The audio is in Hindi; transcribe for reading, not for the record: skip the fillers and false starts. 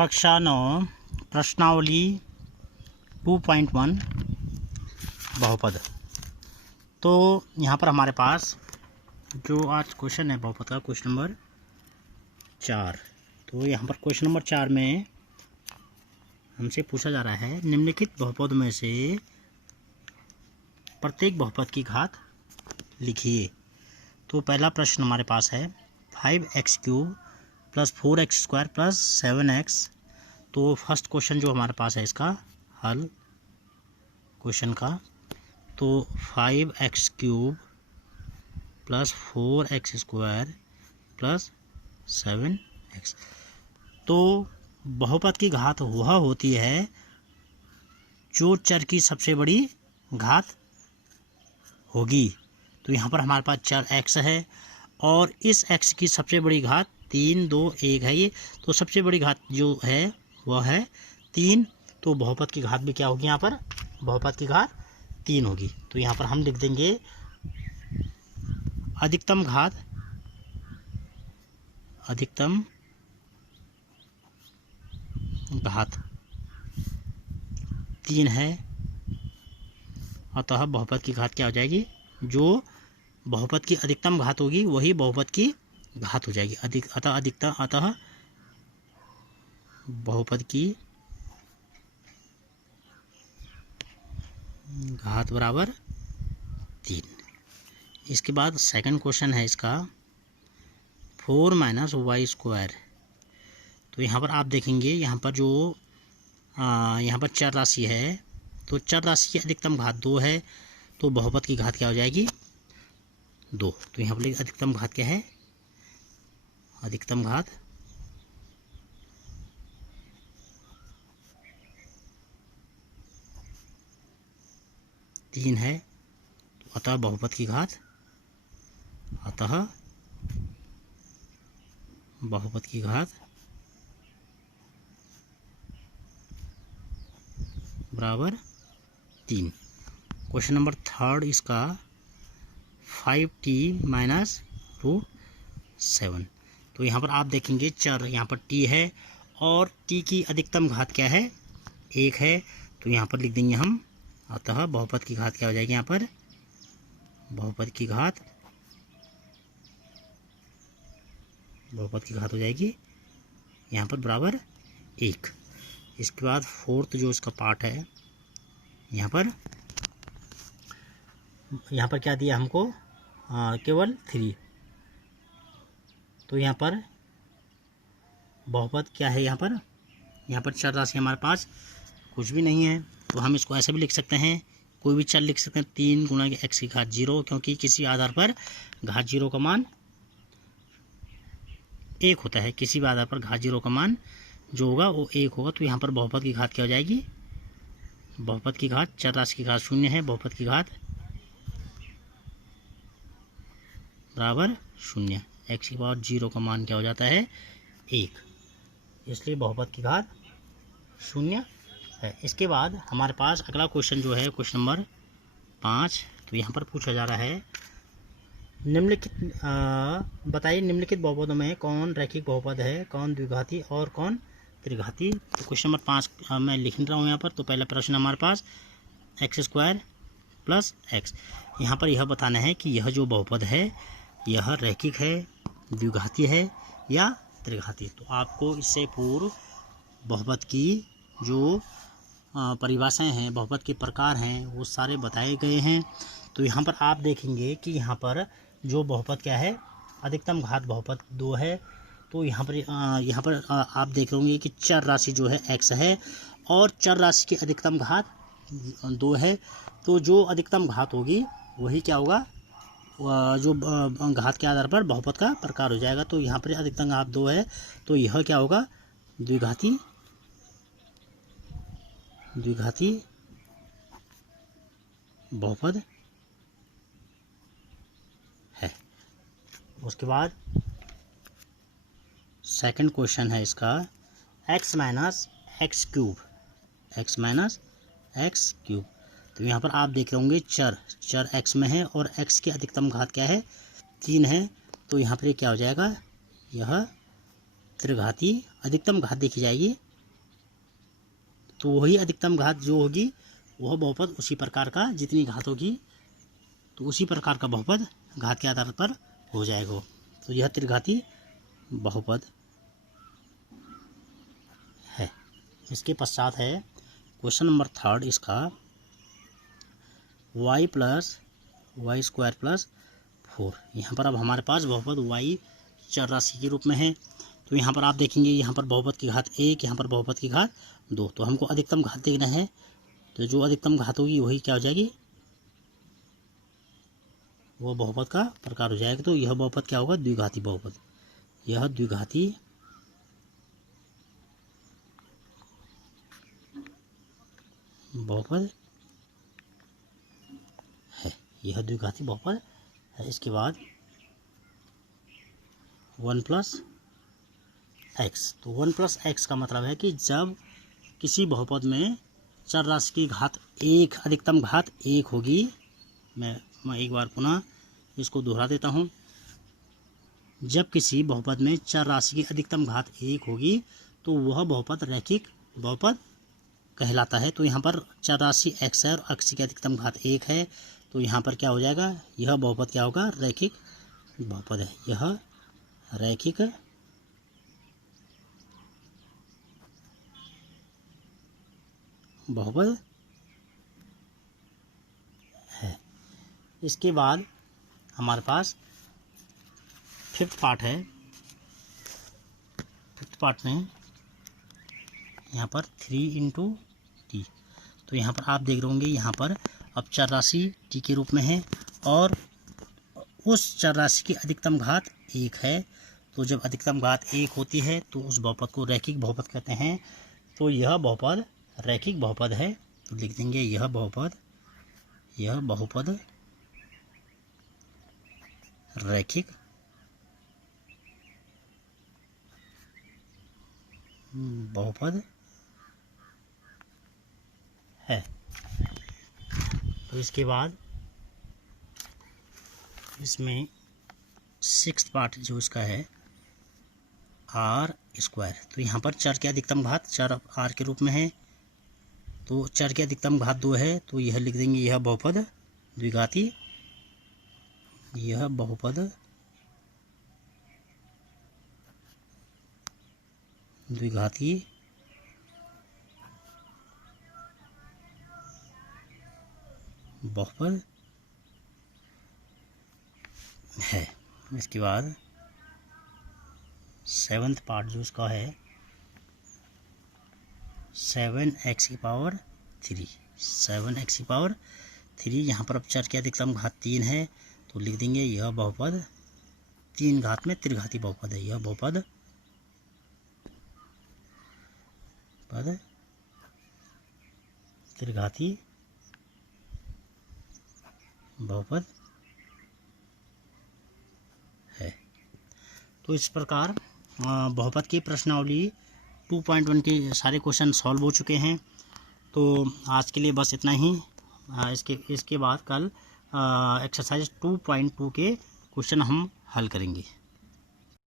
कक्षा 9 प्रश्नावली 2.1 बहुपद। तो यहाँ पर हमारे पास जो आज क्वेश्चन है बहुपद का, क्वेश्चन नंबर 4। तो यहाँ पर क्वेश्चन नंबर 4 में हमसे पूछा जा रहा है निम्नलिखित बहुपद में से प्रत्येक बहुपद की घात लिखिए। तो पहला प्रश्न हमारे पास है 5x³ + 4x² + 7x। तो फर्स्ट क्वेश्चन जो हमारे पास है इसका हल क्वेश्चन का, तो 5x³ + 4x² + 7x। तो बहुपद की घात वह होती है जो चर की सबसे बड़ी घात होगी। तो यहाँ पर हमारे पास चर x है और इस x की सबसे बड़ी घात 3, 2, 1 है ये। तो सबसे बड़ी घात जो है वह है 3। तो बहुपद की घात भी क्या होगी, यहाँ पर बहुपद की घात 3 होगी। तो यहाँ पर हम लिख देंगे अधिकतम घात 3 है, अतः बहुपद की घात क्या हो जाएगी, जो बहुपद की अधिकतम घात होगी वही बहुपद की घात हो जाएगी। अतः बहुपद की घात बराबर 3। इसके बाद सेकंड क्वेश्चन है इसका 4 - y²। तो यहाँ पर आप देखेंगे यहाँ पर जो यहाँ पर चर राशि है, तो चर राशि की अधिकतम घात 2 है। तो बहुपद की घात क्या हो जाएगी, 2। तो यहाँ पर अधिकतम घात क्या है, अधिकतम घात 3 है। अतः बहुपद की घात बराबर 3। क्वेश्चन नंबर 3 इसका 5t - √7। तो यहाँ पर आप देखेंगे चर यहाँ पर t है और t की अधिकतम घात क्या है, 1 है। तो यहाँ पर लिख देंगे हम, अतः बहुपद की घात क्या हो जाएगी, यहाँ पर बहुपद की घात हो जाएगी यहाँ पर बराबर 1। इसके बाद फोर्थ जो इसका पार्ट है, यहाँ पर क्या दिया हमको, केवल 3। तो यहाँ पर बहुपद क्या है, यहाँ पर चर राशि हमारे पास कुछ भी नहीं है। तो हम इसको ऐसे भी लिख सकते हैं, कोई भी चर लिख सकते हैं, 3 × x की घात 0, क्योंकि किसी आधार पर घात 0 का मान 1 होता है। किसी भी आधार पर घात 0 का मान जो होगा वो 1 होगा। तो यहाँ पर बहुपद की घात क्या हो जाएगी, बहुपद की घात चर राशि की घात 0 है, बहुपद की घात बराबर 0। x की पावर 0 का मान क्या हो जाता है, 1, इसलिए बहुपद की घात 0 है। इसके बाद हमारे पास अगला क्वेश्चन जो है क्वेश्चन नंबर 5। तो यहाँ पर पूछा जा रहा है निम्नलिखित बताइए निम्नलिखित बहुपदों में कौन रैखिक बहुपद है, कौन द्विघाती और कौन त्रिघाती। तो क्वेश्चन नंबर 5 मैं लिख रहा हूँ यहाँ पर। तो पहला प्रश्न हमारे पास x² + x। यहाँ पर यह बताना है कि यह जो बहुपद है यह रैखिक है, द्विघाती है या त्रिघाती। तो आपको इससे पूर्व बहुपद की जो परिभाषाएं हैं, बहुपद के प्रकार हैं, वो सारे बताए गए हैं। तो यहाँ पर आप देखेंगे कि यहाँ पर जो बहुपद क्या है, अधिकतम घात बहुपद 2 है। तो यहाँ पर आप देख होंगे कि चर राशि जो है x है और चर राशि की अधिकतम घात 2 है। तो जो अधिकतम घात होगी वही क्या होगा, जो घात के आधार पर बहुपद का प्रकार हो जाएगा। तो यहाँ पर अधिकतम घात 2 है, तो यह क्या होगा, द्विघाती बहुपद है। उसके बाद सेकंड क्वेश्चन है इसका x - x³। तो यहाँ पर आप देख रहे होंगे चर x में है और x की अधिकतम घात क्या है, 3 है। तो यहाँ पर क्या हो जाएगा, यह त्रिघाती अधिकतम घात देखी जाएगी तो वही अधिकतम घात जो होगी वह बहुपद उसी प्रकार का, जितनी घात होगी तो उसी प्रकार का बहुपद घात के आधार पर हो जाएगा। तो यह त्रिघाती बहुपद है। इसके पश्चात है क्वेश्चन नंबर 3 इसका, y plus y square plus 4। यहाँ पर अब हमारे पास बहुपद y चर राशि के रूप में है। तो यहाँ पर आप देखेंगे, यहाँ पर बहुपद की घात 1, यहाँ पर बहुपद की घात 2। तो हमको अधिकतम घात देखना है, तो जो अधिकतम घात होगी वही क्या हो जाएगी, वो बहुपद का प्रकार हो जाएगा। तो यह बहुपद क्या होगा, द्विघाती बहुपद। यह द्विघाती बहुपद है, यह द्विघाती बहुपद है। इसके बाद 1 प्लस एक्स। तो 1 प्लस एक्स का मतलब है कि जब किसी बहुपद में चर राशि की घात 1, अधिकतम घात 1 होगी, मैं एक बार पुनः इसको दोहरा देता हूँ। जब किसी बहुपद में चर राशि की अधिकतम घात 1 होगी तो वह बहुपद रैखिक बहुपद कहलाता है। तो यहाँ पर चर राशि x है और x की अधिकतम घात 1 है, तो यहाँ पर क्या हो जाएगा, यह बहुपद क्या होगा, रैखिक बहुपद है। यह रैखिक बहुपद है। इसके बाद हमारे पास 5th पार्ट है। 5th पार्ट में यहाँ पर 3 इंटू टी। तो यहाँ पर आप देख रहे होंगे, यहाँ पर अब चर राशि टी के रूप में है और उस चर राशि की अधिकतम घात 1 है। तो जब अधिकतम घात 1 होती है तो उस बहुपद को रैखिक बहुपद कहते हैं। तो यह बहुपद रैखिक बहुपद है। तो लिख देंगे यह बहुपद रैखिक बहुपद है। तो इसके बाद इसमें 6th पार्ट जो इसका है आर स्क्वायर। तो यहाँ पर चर की अधिकतम घात चर आर के रूप में है, तो चर की अधिकतम घात 2 है। तो यह लिख देंगे यह बहुपद द्विघाती, यह बहुपद द्विघाती बहुपद है। इसके बाद 7th पार्ट जो इसका है 7x की पावर 3। 7x की पावर 3। यहाँ पर अब चर की अधिकतम घात 3 है, तो लिख देंगे यह बहुपद 3 घात में त्रिघाती बहुपद है। यह बहुपद त्रिघाती बहुपद है। तो इस प्रकार बहुपद की प्रश्नावली 2.1 के सारे क्वेश्चन सॉल्व हो चुके हैं। तो आज के लिए बस इतना ही। इसके बाद कल एक्सरसाइज 2.2 के क्वेश्चन हम हल करेंगे।